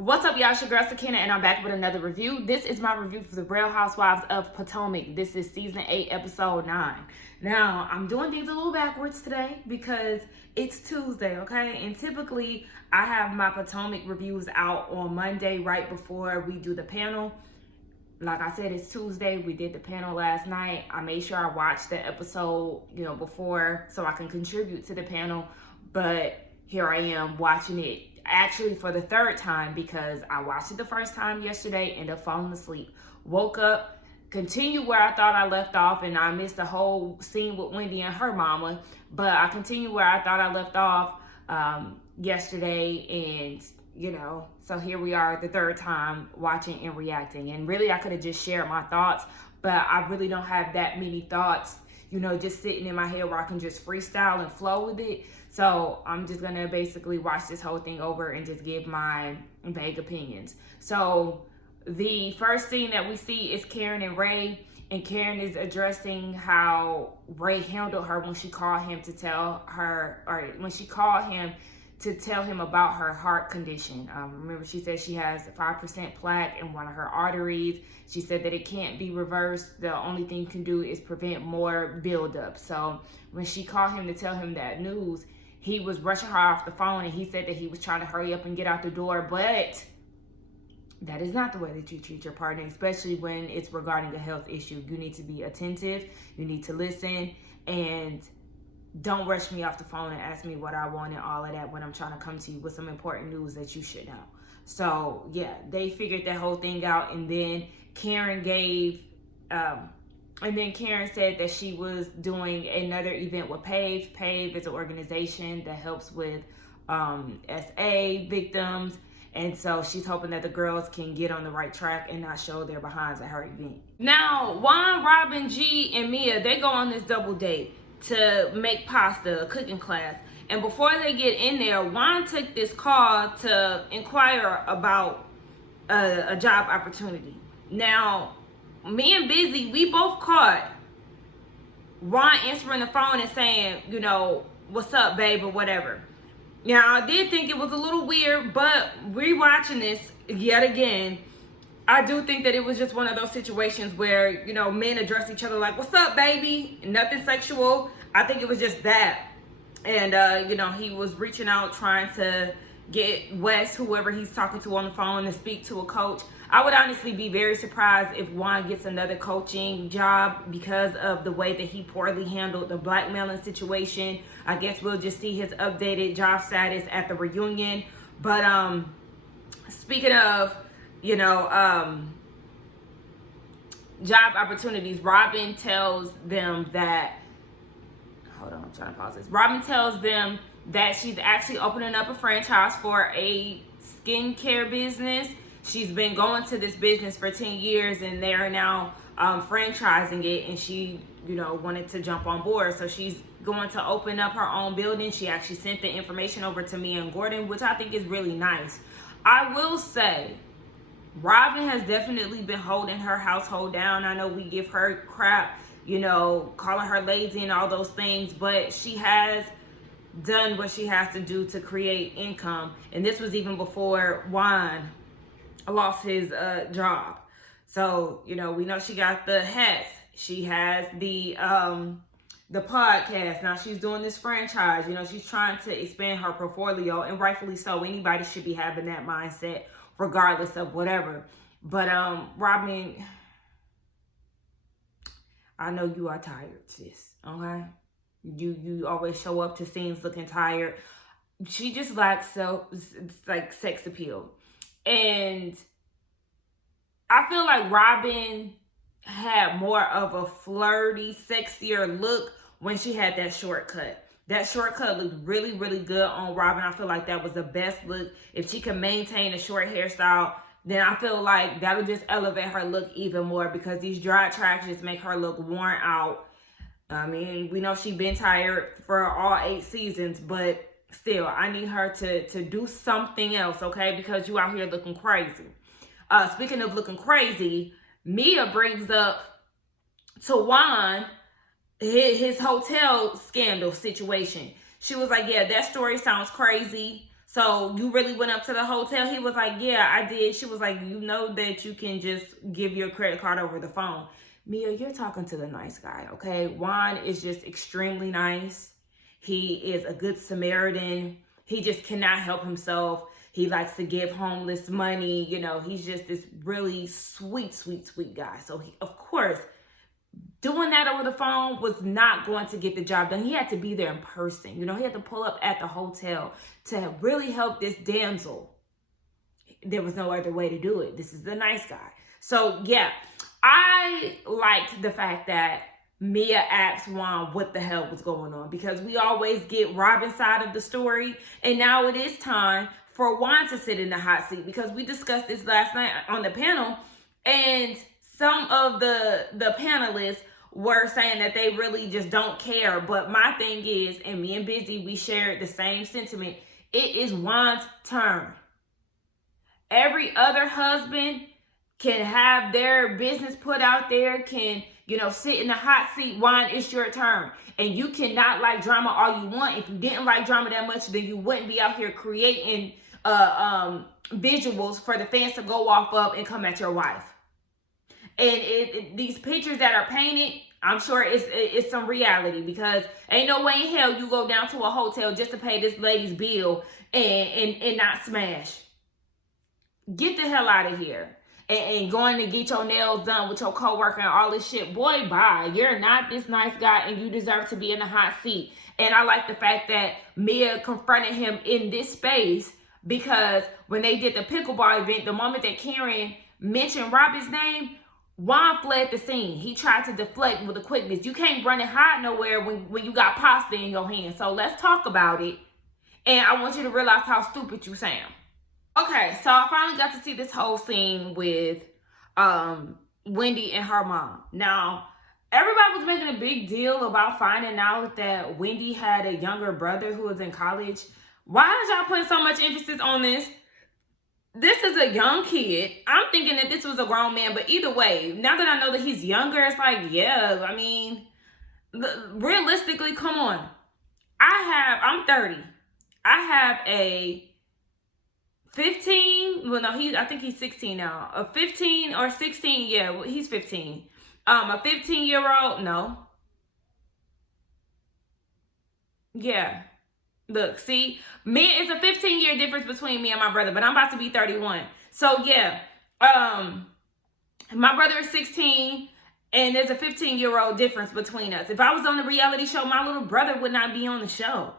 What's up, y'all? It's your girl Sakina, and I'm back with another review. This is my review for the Real Housewives of Potomac. This is season 8, episode 9. Now, I'm doing things a little backwards today because it's Tuesday, okay? And typically, I have my Potomac reviews out on Monday right before we do the panel. Like I said, it's Tuesday. We did the panel last night. I made sure I watched the episode, before so I can contribute to the panel. But here I am watching it actually for the third time because I watched it the first time yesterday, ended up falling asleep. Woke up, continued where I thought I left off, and I missed the whole scene with Wendy and her mama. But I continued where I thought I left off yesterday, and so here we are the third time watching and reacting. And really, I could have just shared my thoughts, but I really don't have that many thoughts, just sitting in my head where I can just freestyle and flow with it. So I'm just gonna basically watch this whole thing over and just give my vague opinions. So the first thing that we see is Karen and Ray, and Karen is addressing how Ray handled her when she called him to tell him about her heart condition. Remember, she said she has 5% plaque in one of her arteries. She said that it can't be reversed. The only thing you can do is prevent more buildup. So when she called him to tell him that news, he was rushing her off the phone, and he said that he was trying to hurry up and get out the door. But that is not the way that you treat your partner, especially when it's regarding a health issue. You need to be attentive. You need to listen, and don't rush me off the phone and ask me what I want and all of that when I'm trying to come to you with some important news that you should know. So yeah, they figured that whole thing out, and then Karen said that she was doing another event with Pave. Pave is an organization that helps with SA victims, and so she's hoping that the girls can get on the right track and not show their behinds at her event. Now, Juan, Robyn, G, and Mia, they go on this double date to make pasta, a cooking class. And before they get in there, Juan took this call to inquire about a job opportunity. Now, me and Busy, we both caught Juan answering the phone and saying, what's up, babe, or whatever. Now, I did think it was a little weird, but rewatching this yet again, I do think that it was just one of those situations where, men address each other like, what's up, baby? Nothing sexual. I think it was just that. And, he was reaching out trying to get Wes, whoever he's talking to on the phone, to speak to a coach. I would honestly be very surprised if Juan gets another coaching job because of the way that he poorly handled the blackmailing situation. I guess we'll just see his updated job status at the reunion. But speaking of, job opportunities, Robyn tells them that, hold on, I'm trying to pause this. Robyn tells them that she's actually opening up a franchise for a skincare business. She's been going to this business for 10 years, and they are now franchising it, and she, wanted to jump on board. So she's going to open up her own building. She actually sent the information over to me and Gordon, which I think is really nice. I will say, Robyn has definitely been holding her household down. I know we give her crap, calling her lazy and all those things, but she has done what she has to do to create income. And this was even before Juan lost his job. So, we know she got the hats. She has the podcast. Now she's doing this franchise. She's trying to expand her portfolio, and rightfully so. Anybody should be having that mindset regardless of whatever. But Robyn, I know you are tired, sis. Okay? You always show up to scenes looking tired. She just lacks sex appeal. And I feel like Robyn had more of a flirty, sexier look when she had that shortcut. That shortcut looked really, really good on Robyn. I feel like that was the best look. If she can maintain a short hairstyle, then I feel like that'll just elevate her look even more, because these dry tracks just make her look worn out. I mean, we know she's been tired for all 8 seasons, but still, I need her to do something else, okay? Because you out here looking crazy. Speaking of looking crazy, Mia brings up to Juan his hotel scandal situation. She was like, yeah, that story sounds crazy. So you really went up to the hotel? He was like, yeah, I did. She was like, you know that you can just give your credit card over the phone. Mia, you're talking to the nice guy, okay? Juan is just extremely nice. He is a good Samaritan. He just cannot help himself. He likes to give homeless money. You know, he's just this really sweet, sweet, sweet guy. So, he, of course, doing that over the phone was not going to get the job done. He had to be there in person. You know, he had to pull up at the hotel to really help this damsel. There was no other way to do it. This is the nice guy. So, yeah, I liked the fact that Mia asked Juan what the hell was going on, because we always get Robyn's side of the story. And now it is time for Juan to sit in the hot seat, because we discussed this last night on the panel, and some of the panelists were saying that they really just don't care. But my thing is, and me and Busy, we shared the same sentiment. It is Juan's turn. Every other husband can have their business put out there, can, you know, sit in the hot seat. Juan, it's your turn. And you cannot like drama all you want. If you didn't like drama that much, then you wouldn't be out here creating visuals for the fans to go off of and come at your wife. And these pictures that are painted, I'm sure it's some reality, because ain't no way in hell you go down to a hotel just to pay this lady's bill and not smash. Get the hell out of here. And going to get your nails done with your coworker and all this shit. Boy, bye. You're not this nice guy, and you deserve to be in the hot seat. And I like the fact that Mia confronted him in this space, because when they did the pickleball event, the moment that Karen mentioned Robyn's name, Juan fled the scene. He tried to deflect with a quickness. You can't run and hide nowhere when you got pasta in your hand. So let's talk about it. And I want you to realize how stupid you sound. Okay, so I finally got to see this whole scene with Wendy and her mom. Now, everybody was making a big deal about finding out that Wendy had a younger brother who was in college. Why is y'all putting so much emphasis on this? This is a young kid. I'm thinking that this was a grown man, but either way, now that I know that he's younger, it's like, yeah, I mean, realistically, come on. I'm 30. I have a 15, well, no, I think he's 16 now. A 15 or 16, yeah, he's 15. A 15-year-old, no. Yeah. Look, see, it's a 15-year difference between me and my brother, but I'm about to be 31. So, yeah, my brother is 16, and there's a 15-year-old difference between us. If I was on the reality show, my little brother would not be on the show.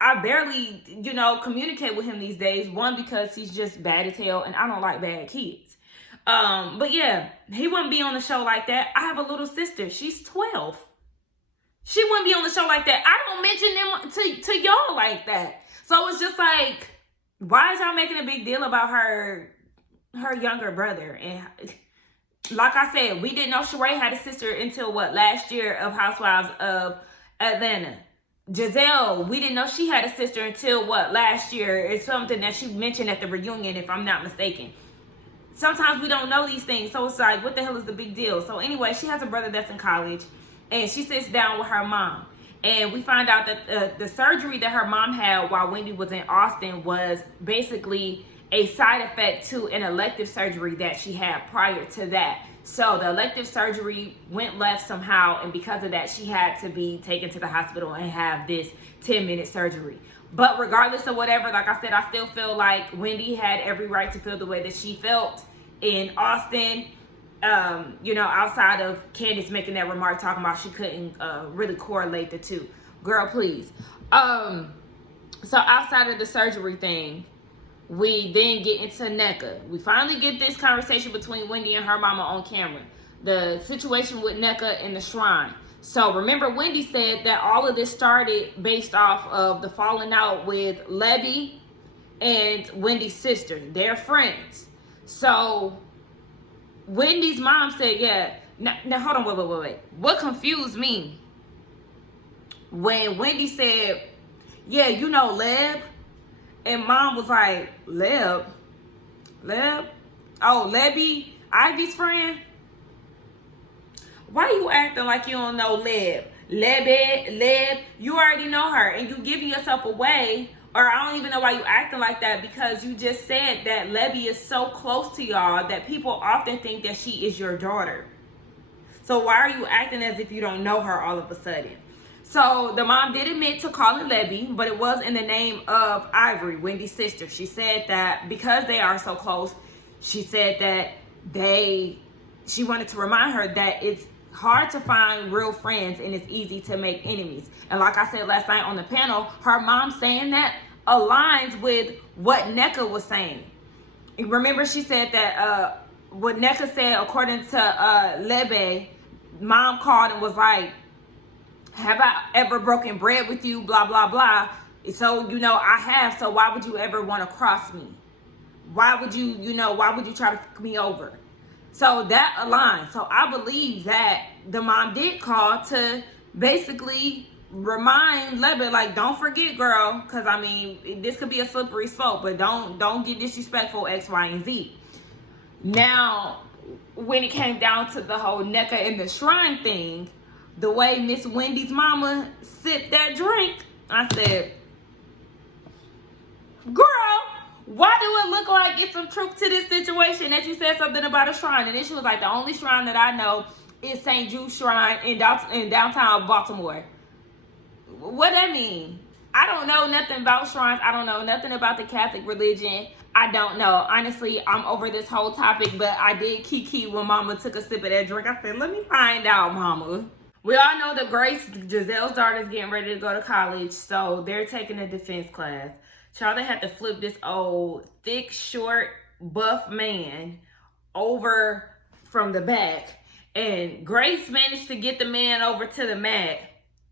I barely, you know, communicate with him these days. One, because he's just bad as hell, and I don't like bad kids. But, yeah, he wouldn't be on the show like that. I have a little sister. She's 12. She wouldn't be on the show like that. I don't mention them to y'all like that. So it's just like, why is y'all making a big deal about her younger brother? And like I said, we didn't know Sheree had a sister until last year of Housewives of Atlanta. Gizelle, we didn't know she had a sister until last year. It's something that she mentioned at the reunion, if I'm not mistaken. Sometimes we don't know these things. So it's like, what the hell is the big deal? So anyway, she has a brother that's in college. And she sits down with her mom. And we find out that the surgery that her mom had while Wendy was in Austin was basically a side effect to an elective surgery that she had prior to that. So the elective surgery went left somehow. And because of that, she had to be taken to the hospital and have this 10-minute surgery. But regardless of whatever, like I said, I still feel like Wendy had every right to feel the way that she felt in Austin. You know, outside of Candice making that remark talking about she couldn't really correlate the two. Girl, please. So outside of the surgery thing, we then get into Nneka. We finally get this conversation between Wendy and her mama on camera. The situation with Nneka in the shrine. So remember, Wendy said that all of this started based off of the falling out with Lebby and Wendy's sister. They're friends. So Wendy's mom said, yeah. Now hold on, wait. What confused me when Wendy said, yeah, you know Leb, and mom was like, Leb? Oh, Lebby, Ivy's friend? Why you acting like you don't know Leb? Leb, you already know her, and you giving yourself away Or I don't even know why you acting like that, because you just said that Levy is so close to y'all that people often think that she is your daughter. So why are you acting as if you don't know her all of a sudden? So the mom did admit to calling Levy, but it was in the name of Ivory, Wendy's sister. She said that because they are so close, she said that she wanted to remind her that it's hard to find real friends and it's easy to make enemies. And like I said last night on the panel, her mom saying that aligns with what Nneka was saying. Remember, she said that what Nneka said, according to Lebe, mom called and was like, have I ever broken bread with you, blah blah blah. So I have, so why would you ever want to cross me? Why would you try to fuck me over? So that aligns. So I believe that the mom did call to basically remind Lebe, like, don't forget, girl, because I mean, this could be a slippery slope, but don't get disrespectful, X, Y, and Z. Now, when it came down to the whole Nneka and the shrine thing, the way Miss Wendy's mama sipped that drink, I said, girl, why do it look like it's some truth to this situation that you said something about a shrine? And then she was like, the only shrine that I know is St. Jude's Shrine in downtown Baltimore. What that mean? I don't know nothing about shrines. I don't know nothing about the Catholic religion. I don't know. Honestly, I'm over this whole topic, but I did kiki when mama took a sip of that drink. I said, let me find out, mama. We all know that Grace, Gizelle's daughter, is getting ready to go to college, so they're taking a defense class. Child, they had to flip this old, thick, short, buff man over from the back. And Grace managed to get the man over to the mat.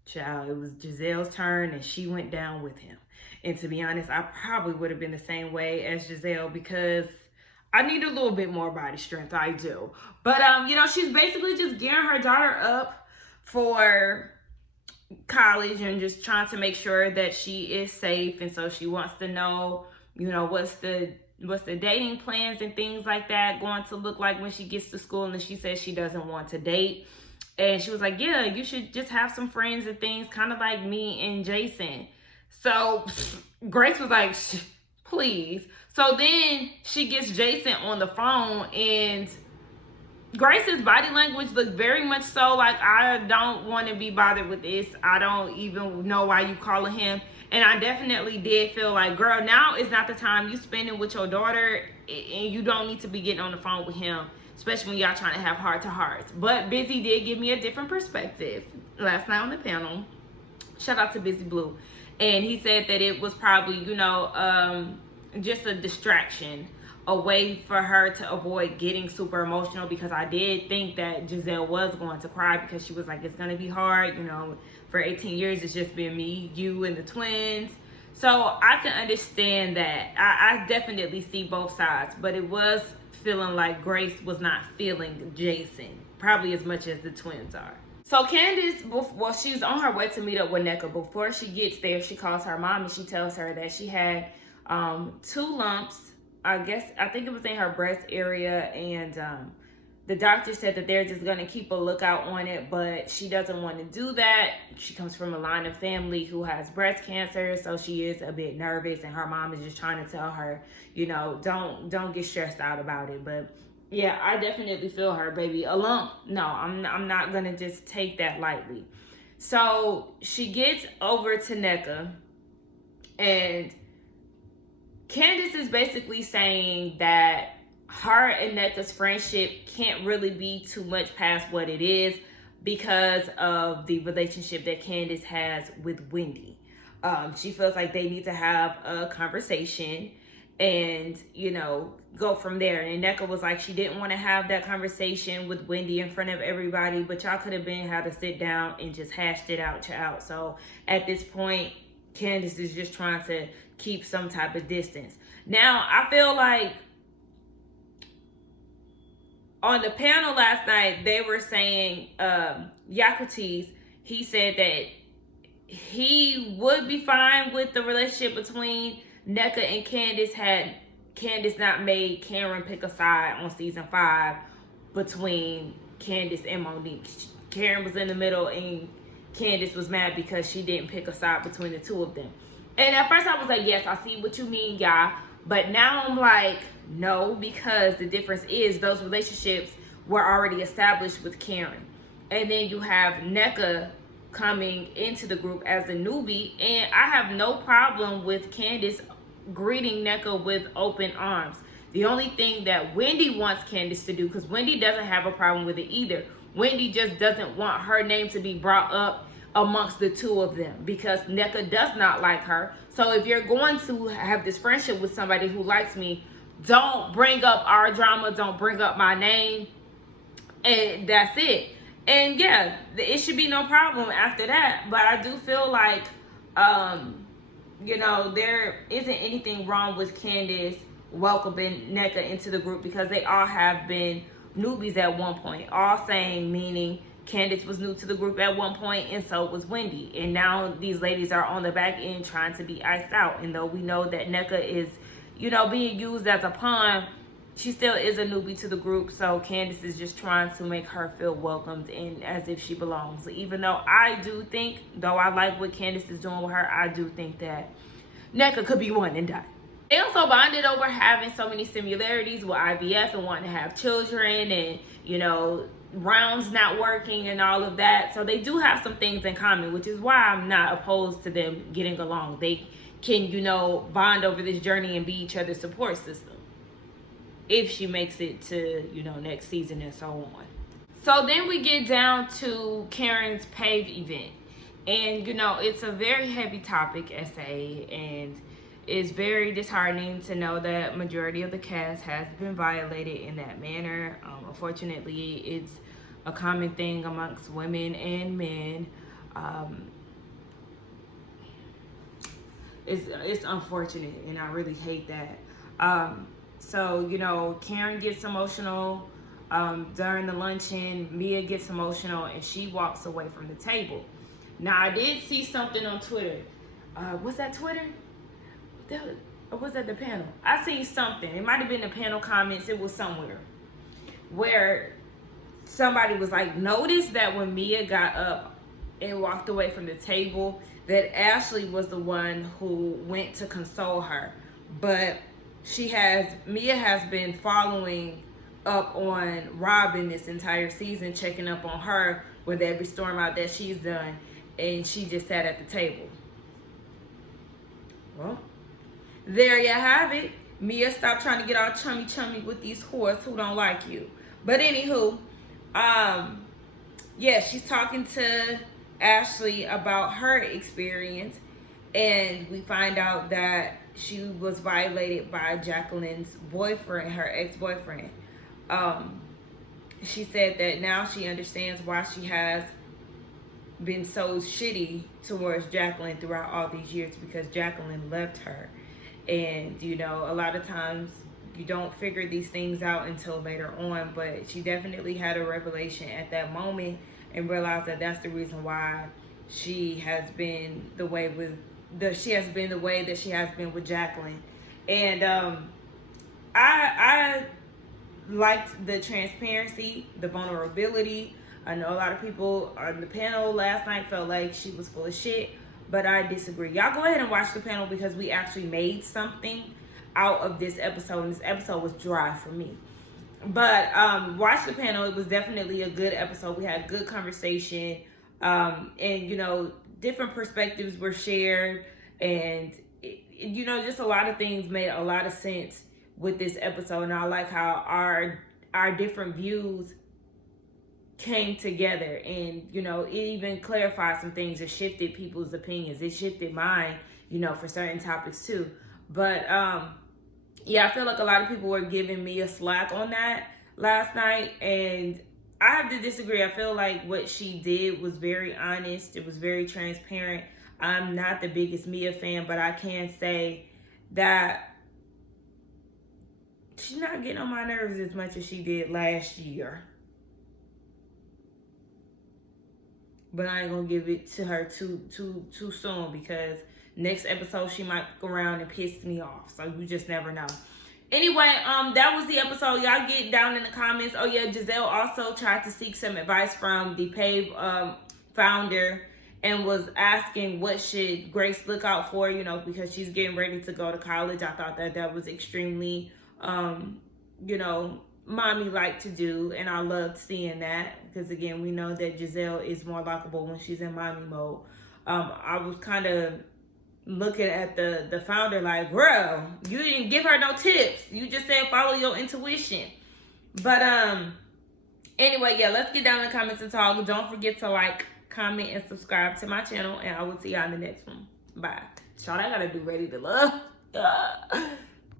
Child, it was Gizelle's turn, and she went down with him. And to be honest, I probably would have been the same way as Gizelle, because I need a little bit more body strength. I do. But, she's basically just gearing her daughter up for college and just trying to make sure that she is safe. And so she wants to know, what's the dating plans and things like that going to look like when she gets to school. And she says she doesn't want to date. And she was like, yeah, you should just have some friends and things, kind of like me and Jason. So Grace was like, please. So then she gets Jason on the phone, and Grace's body language looked very much so like, I don't want to be bothered with this. I don't even know why you calling him. And I definitely did feel like, girl, now is not the time you spending with your daughter, and you don't need to be getting on the phone with him, especially when y'all trying to have heart-to-hearts. But Busy did give me a different perspective last night on the panel. Shout out to Busy Blue. And he said that it was probably, just a distraction, a way for her to avoid getting super emotional, because I did think that Gizelle was going to cry, because she was like, it's going to be hard, for 18 years, it's just been me, you, and the twins. So I can understand that. I definitely see both sides, but it was feeling like Grace was not feeling Jason, probably as much as the twins are. So Candice, she's on her way to meet up with Nneka. Before she gets there, she calls her mom and she tells her that she had 2 lumps. I think it was in her breast area, and the doctor said that they're just going to keep a lookout on it, but she doesn't want to do that. She comes from a line of family who has breast cancer, so she is a bit nervous, and her mom is just trying to tell her, don't get stressed out about it. But yeah, I definitely feel her, baby. A lump, no, I'm not going to just take that lightly. So she gets over to Nneka, and Candice is basically saying that her and Nneka's friendship can't really be too much past what it is because of the relationship that Candice has with Wendy. She feels like they need to have a conversation and, go from there. And Nneka was like, she didn't want to have that conversation with Wendy in front of everybody, but y'all could have had to sit down and just hashed it out, child. So at this point, Candice is just trying to keep some type of distance. Now, I feel like on the panel last night, they were saying, Yakutis, he said that he would be fine with the relationship between Nneka and Candice had Candice not made Karen pick a side on season 5 between Candice and Monique. Karen was in the middle, and Candice was mad because she didn't pick a side between the two of them. And at first I was like, yes, I see what you mean, y'all. But now I'm like, no, because the difference is those relationships were already established with Karen. And then you have Nneka coming into the group as a newbie. And I have no problem with Candice greeting Nneka with open arms. The only thing that Wendy wants Candice to do, because Wendy doesn't have a problem with it either. Wendy just doesn't want her name to be brought up amongst the two of them because Nneka does not like her. So if you're going to have this friendship with somebody who likes me, don't bring up our drama, don't bring up my name, and that's it. And yeah, it should be no problem after that. But I do feel like, there isn't anything wrong with Candice welcoming Nneka into the group because they all have been newbies at one point. All saying, meaning Candice was new to the group at one point, and so was Wendy. And now these ladies are on the back end trying to be iced out. And though we know that Nneka is, being used as a pawn, she still is a newbie to the group. So Candice is just trying to make her feel welcomed and as if she belongs. Even though I do think, though I like what Candice is doing with her, I do think that Nneka could be one and done. They also bonded over having so many similarities with IVF and wanting to have children and, rounds not working and all of that. So they do have some things in common, which is why I'm not opposed to them getting along. They can, bond over this journey and be each other's support system if she makes it to, next season and so on. So then we get down to Karen's Pave event. And, it's a very heavy topic essay, and it's very disheartening to know that majority of the cast has been violated in that manner. Unfortunately, it's a common thing amongst women and men. It's unfortunate, and I really hate that. So, Karen gets emotional during the luncheon. Mia gets emotional, and she walks away from the table. Now, I did see something on Twitter. Was that Twitter? Or was that the panel? I seen something. It might have been the panel comments. It was somewhere where somebody was like, notice that when Mia got up and walked away from the table, that Ashley was the one who went to console her. But Mia has been following up on Robyn this entire season, checking up on her with every storm out that she's done, and she just sat at the table. Well, there you have it. Mia, stop trying to get all chummy with these whores who don't like you. But anywho, she's talking to Ashley about her experience, and we find out that she was violated by Jacqueline's boyfriend, her ex-boyfriend. She said that now she understands why she has been so shitty towards Jacqueline throughout all these years, because Jacqueline left her. And, a lot of times you don't figure these things out until later on, but she definitely had a revelation at that moment and realized that that's the reason why she has been the way that she has been with Jacqueline. And I liked the transparency, the vulnerability. I know a lot of people on the panel last night felt like she was full of shit, but I disagree. Y'all go ahead and watch the panel because we actually made something out of this episode, and this episode was dry for me. But watch the panel. It was definitely a good episode. We had good conversation, and different perspectives were shared, and just a lot of things made a lot of sense with this episode. And I like how our different views came together, and it even clarified some things. It shifted people's opinions. It shifted mine, for certain topics too. But I feel like a lot of people were giving me a slack on that last night, and I have to disagree. I feel like what she did was very honest. It was very transparent. I'm not the biggest Mia fan, but I can say that she's not getting on my nerves as much as she did last year. But I ain't gonna give it to her too soon, because next episode she might go around and piss me off. So you just never know. Anyway, that was the episode. Y'all get down in the comments. Oh yeah, Gizelle also tried to seek some advice from the Pave founder, and was asking what should Grace look out for, you know, because she's getting ready to go to college. I thought that was extremely, you know, mommy-like to do, and I loved seeing that because, again, we know that Gizelle is more likable when she's in mommy mode. I was kind of looking at the founder like, girl, you didn't give her no tips. You just said follow your intuition. But anyway, yeah, let's get down in the comments and talk. Don't forget to like, comment, and subscribe to my channel, and I will see y'all in the next one. Bye. Y'all, I gotta do Ready to Love.